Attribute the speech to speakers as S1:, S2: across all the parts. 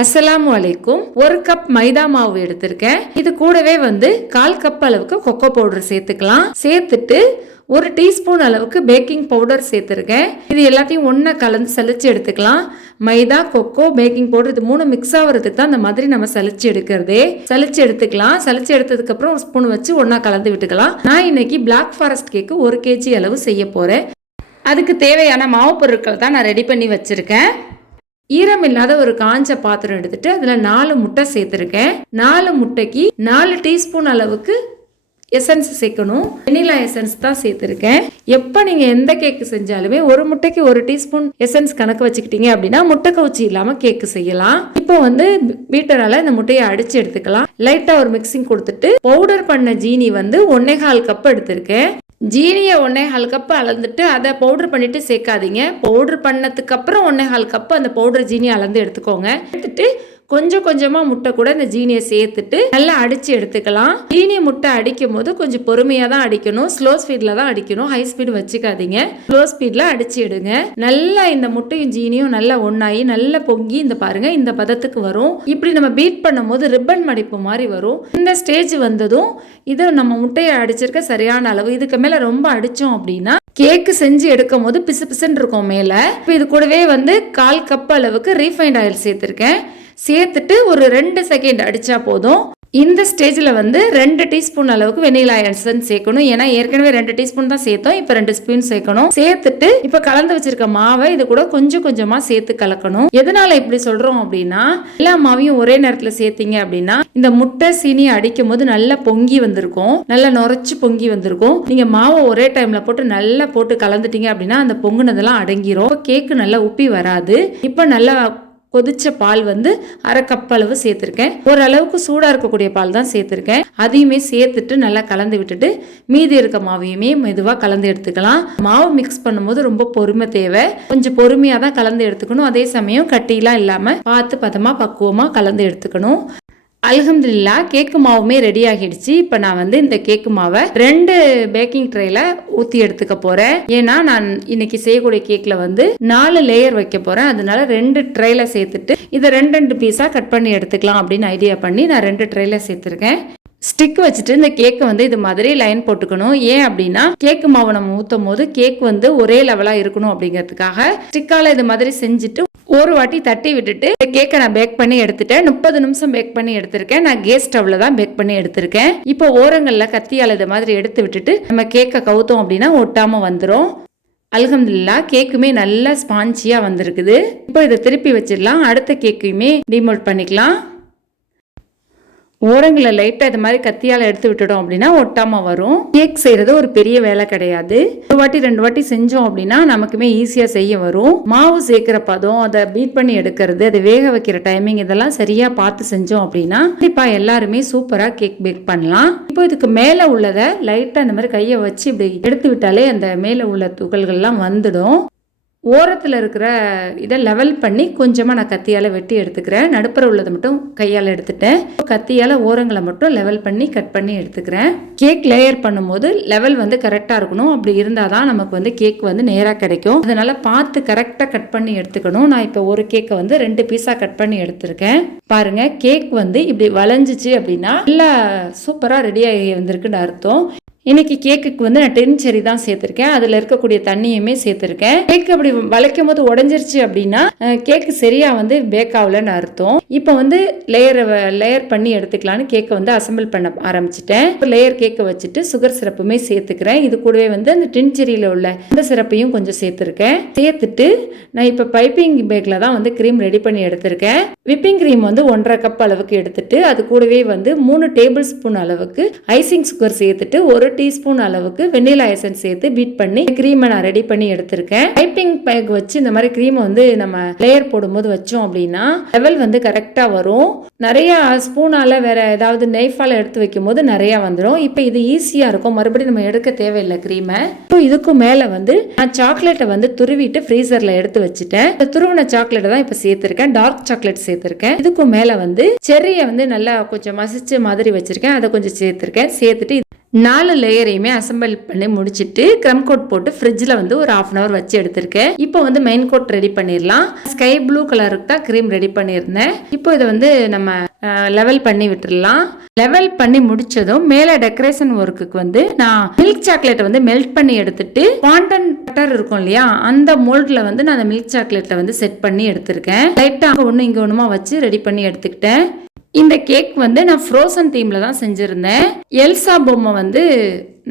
S1: அஸ்ஸலாமு அலைக்கும். ஒரு கப் மைதா மாவு எடுத்திருக்கேன். இது கூடவே வந்து கால் கப் அளவுக்கு கொக்கோ பவுடர் சேர்த்துக்கலாம். சேர்த்துட்டு ஒரு டீஸ்பூன் அளவுக்கு பேக்கிங் பவுடர் சேர்த்துருக்கேன். இது எல்லாத்தையும் ஒன்றா கலந்து சலிச்சு எடுத்துக்கலாம். மைதா கொக்கோ பேக்கிங் பவுடர் இது மூணு மிக்ஸ் ஆகிறதுக்கு தான் அந்த மாதிரி நம்ம சலிச்சு எடுக்கிறதே. சலிச்சு எடுத்துக்கலாம். சலிச்சு எடுத்ததுக்கப்புறம் ஒரு ஸ்பூன் வச்சு ஒன்றா கலந்து விட்டுக்கலாம். நான் இன்னைக்கு பிளாக் ஃபாரஸ்ட் கேக்கு ஒரு கேஜி அளவு செய்ய போகிறேன் அதுக்கு தேவையான மாவு பொருட்கள் தான் நான் ரெடி பண்ணி வச்சுருக்கேன். ஈரம் இல்லாத ஒரு காஞ்ச பாத்திரம் எடுத்துட்டு அதில் நாலு முட்டை சேர்த்துருக்கேன். நாலு முட்டைக்கு நாலு டீஸ்பூன் அளவுக்கு எசன்ஸ் சேர்க்கணும். வெனிலா எசன்ஸ் தான் சேர்த்துருக்கேன். எப்போ நீங்கள் எந்த கேக்கு செஞ்சாலுமே ஒரு முட்டைக்கு ஒரு டீஸ்பூன் எசன்ஸ் கணக்கு வச்சுக்கிட்டீங்க அப்படின்னா முட்டை கவுச்சி இல்லாமல் கேக்கு செய்யலாம். இப்போ வந்து பீட்டரால் இந்த முட்டையை அடித்து எடுத்துக்கலாம். லைட்டாக ஒரு மிக்சிங் கொடுத்துட்டு பவுடர் பண்ண ஜீனி வந்து ஒன்னே கால் கப் எடுத்திருக்கேன். ஜீனியை ஒன்னே ஹால் கப்பு அளந்துட்டு அதை பவுடர் பண்ணிட்டு சேர்க்காதீங்க. பவுடர் பண்ணதுக்கப்புறம் ஒன்றே ஒன்னே கால் கப்பு அந்த பவுடர் ஜீனியை அளந்து எடுத்துக்கோங்க. எடுத்துட்டு கொஞ்சம் கொஞ்சமா முட்டை கூட இந்த ஜீனியை சேர்த்துட்டு நல்லா அடிச்சு எடுத்துக்கலாம். ஜீனி முட்டை அடிக்கும் போது கொஞ்சம் பொறுமையா தான் அடிக்கணும். ஸ்லோ ஸ்பீட்ல தான் அடிக்கணும். ஹை ஸ்பீடு வச்சுக்காதீங்க. ஸ்லோ ஸ்பீட்ல அடிச்சு எடுங்க. நல்லா இந்த முட்டையும் ஜீனியும் நல்லா ஒன்னாயி நல்லா பொங்கி இந்த பாருங்க இந்த பதத்துக்கு வரும். இப்படி நம்ம பீட் பண்ணும்போது ரிப்பன் மடிப்பு மாதிரி வரும். இந்த ஸ்டேஜ் வந்ததும் இது நம்ம முட்டையை அடிச்சிருக்க சரியான அளவு. இதுக்கு மேல ரொம்ப அடிச்சோம் அப்படின்னா கேக்கு செஞ்சு எடுக்கும் போது பிசு பிசுன்னு இருக்கும் மேல. இப்போ இது கூடவே வந்து கால் கப் அளவுக்கு ரீஃபைண்ட் ஆயில் சேர்த்திருக்கேன். சேர்த்துட்டு ஒரு ரெண்டு செகண்ட் அடித்தா போதும். இந்த ஸ்டேஜில் வந்து ரெண்டு டீஸ்பூன் அளவுக்கு வெனிலா எசன்ஸ் சேர்க்கணும். ஏன்னா ஏற்கனவே ரெண்டு டீஸ்பூன் தான் சேர்த்தோம். இப்போ ரெண்டு ஸ்பூன் சேர்க்கணும். சேர்த்துட்டு இப்போ கலந்து வச்சிருக்க மாவை இது கூட கொஞ்சம் கொஞ்சமாக சேர்த்து கலக்கணும். எதனால இப்படி சொல்கிறோம் அப்படின்னா எல்லா மாவையும் ஒரே நேரத்தில் சேர்த்தீங்க அப்படின்னா இந்த முட்டை சீனி அடிக்கும் போது நல்லா பொங்கி வந்திருக்கும். நல்லா நுரைச்சி பொங்கி வந்திருக்கும். நீங்கள் மாவை ஒரே டைமில் போட்டு நல்லா போட்டு கலந்துட்டீங்க அப்படின்னா அந்த பொங்குனதெல்லாம் அடங்கிரும். கேக்கு நல்லா உப்பி வராது. இப்போ நல்லா கொதிச்ச பால் வந்து அரை கப் அளவு சேர்த்துருக்கேன். ஓரளவுக்கு சூடாக இருக்கக்கூடிய பால் தான் சேர்த்துருக்கேன். அதையுமே சேர்த்துட்டு நல்லா கலந்து விட்டுட்டு மீதி இருக்க மாவையுமே மெதுவாக கலந்து எடுத்துக்கலாம். மாவு மிக்ஸ் பண்ணும்போது ரொம்ப பொறுமை தேவை. கொஞ்சம் பொறுமையாக தான் கலந்து எடுத்துக்கணும். அதே சமயம் கட்டிலாம் இல்லாமல் பார்த்து பதமாக பக்குவமாக கலந்து எடுத்துக்கணும். அலகம்துல்லா கேக்கு மாவுமே ரெடி ஆகிடுச்சு. இப்போ நான் வந்து இந்த கேக்கு மாவை ரெண்டு பேக்கிங் ட்ரேல ஊற்றி எடுத்துக்க போகிறேன் ஏன்னா நான் இன்னைக்கு செய்யக்கூடிய கேக்கில் வந்து நாலு லேயர் வைக்க போகிறேன் அதனால ரெண்டு ட்ரேல சேர்த்துட்டு இதை ரெண்டு ரெண்டு பீஸாக கட் பண்ணி எடுத்துக்கலாம் அப்படின்னு ஐடியா பண்ணி நான் ரெண்டு ட்ரேல சேர்த்துருக்கேன். ஸ்டிக் வச்சுட்டு இந்த கேக்கை வந்து இது மாதிரி லைன் போட்டுக்கணும். ஏன் அப்படின்னா கேக்கு மாவு நம்ம ஊற்றும் போது கேக் வந்து ஒரே லெவலாக இருக்கணும் அப்படிங்கிறதுக்காக. ஸ்டிக்கால் இது மாதிரி செஞ்சுட்டு ஒரு வாட்டி தட்டி விட்டுட்டு கேக்கை நான் பேக் பண்ணி எடுத்துட்டேன். முப்பது நிமிஷம் பேக் பண்ணி எடுத்திருக்கேன். நான் கேஸ் ஸ்டவ்ல தான் பேக் பண்ணி எடுத்திருக்கேன். இப்போ ஓரங்களில் கத்தியால் இது மாதிரி எடுத்து விட்டுட்டு நம்ம கேக்கை கவுத்தோம் அப்படின்னா ஒட்டாம வந்துடும் அல்ஹம்துலில்லா கேக்குமே நல்லா ஸ்பான்ச்சியாக வந்திருக்குது. இப்போ இதை திருப்பி வச்சிடலாம். அடுத்த கேக்கையுமே டிமோல்ட் பண்ணிக்கலாம். ஓரங்களை லைட்டாக இது மாதிரி கத்தியால் எடுத்து விட்டுட்டோம் அப்படின்னா ஒட்டாமல் வரும். கேக் செய்கிறது ஒரு பெரிய வேலை கிடையாது. ஒரு வாட்டி ரெண்டு வாட்டி செஞ்சோம் அப்படின்னா நமக்குமே ஈஸியாக செய்ய வரும். மாவு சேர்க்குற பதம் அதை பீட் பண்ணி எடுக்கிறது அதை வேக வைக்கிற டைமிங் இதெல்லாம் சரியாக பார்த்து செஞ்சோம் அப்படின்னா கண்டிப்பாக எல்லாருமே சூப்பராக கேக் பேக் பண்ணலாம். இப்போ இதுக்கு மேலே உள்ளதை லைட்டாக இந்த மாதிரி கையை வச்சு இப்படி எடுத்து விட்டாலே அந்த மேலே உள்ள துகள்கள்லாம் வந்துடும். ஓரத்தில் இருக்கிற இதை லெவல் பண்ணி கொஞ்சமாக நான் கத்தியால் வெட்டி எடுத்துக்கிறேன். நடுப்புற உள்ளதை மட்டும் கையால் எடுத்துட்டேன். கத்தியால் ஓரங்களை மட்டும் லெவல் பண்ணி கட் பண்ணி எடுத்துக்கிறேன். கேக் லேயர் பண்ணும்போது லெவல் வந்து கரெக்டாக இருக்கணும். அப்படி இருந்தால் தான் நமக்கு வந்து கேக் வந்து நேராக கிடைக்கும். அதனால் பார்த்து கரெக்டாக கட் பண்ணி எடுத்துக்கணும். நான் இப்போ ஒரு கேக்கை வந்து ரெண்டு பீஸாக கட் பண்ணி எடுத்திருக்கேன். பாருங்கள் கேக் வந்து இப்படி வளைஞ்சிச்சு அப்படின்னா நல்லா சூப்பராக ரெடி ஆகி வந்திருக்குன்னு அர்த்தம். இன்னைக்கு கேக்குக்கு வந்து நான் டென் செரி தான் சேர்த்துருக்கேன். அதில் இருக்கக்கூடிய தண்ணியுமே சேர்த்துருக்கேன். கேக் அப்படி வளைக்கும் போது உடஞ்சிருச்சு அப்படின்னா கேக்கு சரியா வந்து பேக் ஆகலன்னு அர்த்தம் இப்போ வந்து லேயரை லேயர் பண்ணி எடுத்துக்கலான்னு கேக்கை வந்து அசம்பிள் பண்ண ஆரம்பிச்சிட்டேன். லேயர் கேக்கை வச்சுட்டு சுகர் சிரப்புமே சேர்த்துக்கிறேன். இது கூடவே வந்து அந்த டின் செரியில் உள்ள இந்த சிரப்பையும் கொஞ்சம் சேர்த்துருக்கேன். சேர்த்துட்டு நான் இப்போ பைப்பிங் பேக்கில் தான் வந்து க்ரீம் ரெடி பண்ணி எடுத்திருக்கேன். விப்பிங் க்ரீம் வந்து ஒன்றரை கப் அளவுக்கு எடுத்துட்டு அது கூடவே வந்து மூணு டேபிள் ஸ்பூன் அளவுக்கு ஐசிங் சுகர் சேர்த்துட்டு ஒரு டீஸ்பூன் அளவுக்கு வெண்ணிலா எசன்ஸ் சேர்த்து பீட் பண்ணி க்ரீமை நான் ரெடி பண்ணி எடுத்திருக்கேன். பைப்பிங் பேக் வச்சு இந்த மாதிரி க்ரீமை வந்து நம்ம லேயர் போடும்போது வச்சோம் அப்படின்னா லெவல் வந்து கரெக்டாக வரும். நிறைய ஸ்பூனால வேற ஏதாவது நெய்ஃபால் எடுத்து வைக்கும் போது நிறைய வந்துடும் இப்போ இது ஈஸியாக இருக்கும். மறுபடியும் நம்ம எடுக்க தேவையில்லை க்ரீமை இப்போ இதுக்கும் மேலே வந்து நான் சாக்லேட்டை வந்து துருவிட்டு ஃப்ரீசரில் எடுத்து வச்சுட்டேன். இந்த துருவின சாக்லேட்டை தான் இப்போ சேர்த்துருக்கேன். டார்க் சாக்லேட் சேர்த்துருக்கேன். இதுக்கும் மேலே வந்து செர்ரியை வந்து நல்லா கொஞ்சம் மசிச்சு மாதிரி வச்சிருக்கேன். அதை கொஞ்சம் சேர்த்துருக்கேன். சேர்த்துட்டு நாலு லேயரையுமே அசெம்பிள் பண்ணி முடிச்சிட்டு க்ரம் கோட் போட்டு ஃப்ரிட்ஜில் வந்து ஒரு ஆஃப் அன் ஹவர் வச்சு எடுத்திருக்கேன். இப்போ வந்து மெயின் கோட் ரெடி பண்ணிடலாம். ஸ்கை ப்ளூ கலருக்கு தான் க்ரீம் ரெடி பண்ணியிருந்தேன். இப்போ இதை வந்து நம்ம லெவல் பண்ணி விட்டுடலாம். லெவல் பண்ணி முடிச்சதும் மேலே டெக்கரேஷன் ஒர்க்குக்கு வந்து நான் மில்க் சாக்லேட்டை வந்து மெல்ட் பண்ணி எடுத்துட்டு பாண்டன் பட்டர் இருக்கும் இல்லையா அந்த மோல்டில் வந்து நான் அந்த மில்க் சாக்லேட்டை வந்து செட் பண்ணி எடுத்திருக்கேன். லைட்டாக ஒன்று இங்கே ஒன்றுமா வச்சு ரெடி பண்ணி எடுத்துக்கிட்டேன். இந்த கேக் வந்து நான் ஃப்ரோசன் தீமில் தான் செஞ்சுருந்தேன். எல்சா பொம்மை வந்து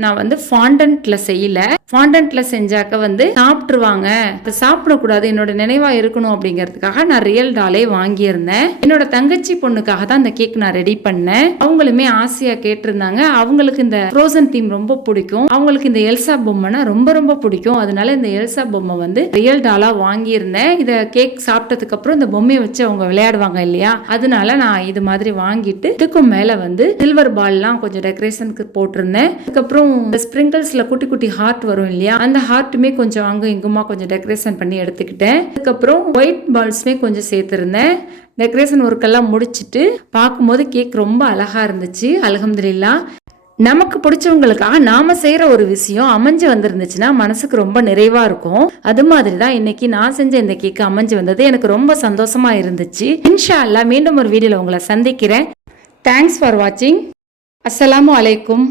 S1: நான் வந்து ஃபாண்டன்ட்ல செய்யல. ஃபாண்டன்ட்ல செஞ்சாக்க வந்து சாப்பிட்டுருவாங்க. அதை சாப்பிடக்கூடாது என்னோட நினைவா இருக்கணும் அப்படிங்கிறதுக்காக நான் ரியல் டாலே வாங்கியிருந்தேன். என்னோட தங்கச்சி பொண்ணுக்காக தான் இந்த கேக் நான் ரெடி பண்ணேன். அவங்களுமே ஆசையா கேட்டிருந்தாங்க. அவங்களுக்கு இந்த ஃப்ரோசன் தீம் ரொம்ப பிடிக்கும். அவங்களுக்கு இந்த எல்சா பொம்மைனா ரொம்ப ரொம்ப பிடிக்கும். அதனால இந்த எல்சா பொம்மை வந்து ரியல் டாலா வாங்கியிருந்தேன். இதை கேக் சாப்பிட்டதுக்கு அப்புறம் இந்த பொம்மையை வச்சு அவங்க விளையாடுவாங்க இல்லையா? அதனால நான் இது மாதிரி வாங்கிட்டு இதுக்கும் மேல வந்து சில்வர் பால்லாம் கொஞ்சம் டெக்கரேஷனுக்கு போட்டிருந்தேன். அதுக்கப்புறம் இந்த ஸ்ப்ரிங்கிள்ஸில் குட்டி குட்டி ஹார்ட் வரும் இல்லையா? அந்த ஹார்ட்டுமே கொஞ்சம் அங்கும் இங்குமா கொஞ்சம் டெக்கரேஷன் பண்ணி எடுத்துக்கிட்டேன். அதுக்கப்புறம் ஒயிட் பால்ஸுமே கொஞ்சம் சேர்த்துருந்தேன். டெக்கரேஷன் ஒர்க்கெல்லாம் முடிச்சிட்டு பார்க்கும்போது கேக் ரொம்ப அழகாக இருந்துச்சு. அலகம்துல்லா நமக்கு பிடிச்சவங்களுக்காக நாம செய்யற ஒரு விஷயம் அமைஞ்சு வந்திருந்துச்சுன்னா மனசுக்கு ரொம்ப நிறைவா இருக்கும். அது மாதிரி தான் இன்னைக்கு நான் செஞ்ச இந்த கேக் அமைஞ்சு வந்தது. எனக்கு ரொம்ப சந்தோஷமா இருந்துச்சு. இன்ஷா அல்லாஹ் மீண்டும் ஒரு வீடியோல உங்களை சந்திக்கிறேன். தேங்க்ஸ் ஃபார் வாட்சிங் அஸ்ஸலாமு அலைக்கும்.